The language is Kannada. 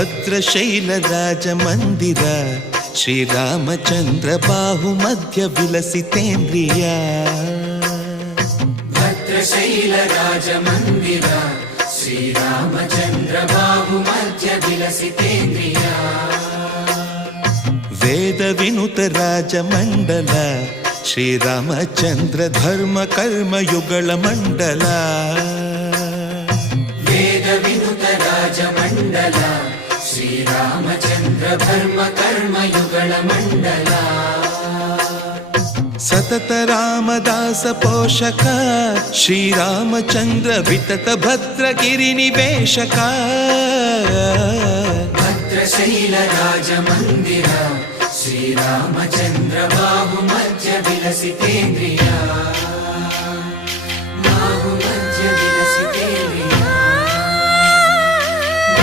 ಭದ್ರಶೈಲ ರಾಜ ಮಂದಿರ ಶ್ರೀರಾಮಚಂದ್ರ ಬಾಹು ಮಧ್ಯ ವಿಲಸಿತೇಂದ್ರಿಯ ಭದ್ರಶೈಲ ರಾಜ ಮಂದಿರ ಶ್ರೀರಾಮಚಂದ್ರ ಬಾಹು ಮಧ್ಯ ವಿಲಸಿತೇಂದ್ರಿಯ ವೇದ ವಿನುತ ರಾಜ ಮಂಡಲ ಶ್ರೀರಾಮಚಂದ್ರ ಧರ್ಮ ಕರ್ಮ ಯುಗಳ ಮಂಡಲ ವೇದ ವಿನುತ ರಾಜ ಮಂಡಲ ಶ್ರೀರಾಮಚಂದ್ರ ಧರ್ಮ ಕರ್ಮ ಯುಗಳ ಮಂಡಲ ಸತತ ರಾಮದಾಸ ಪೋಷಕ ಶ್ರೀರಾಮಚಂದ್ರ ವಿತತ ಭದ್ರಗಿರಿ ನಿವೇಶಕ ಭದ್ರಶೈಲ ರಾಜ ಮಂದಿರ ಶ್ರೀರಾಮಚಂದ್ರ ಬಾಹು ಮಧ್ಯ ವಿಲಸಿತೇಂದ್ರಿಯ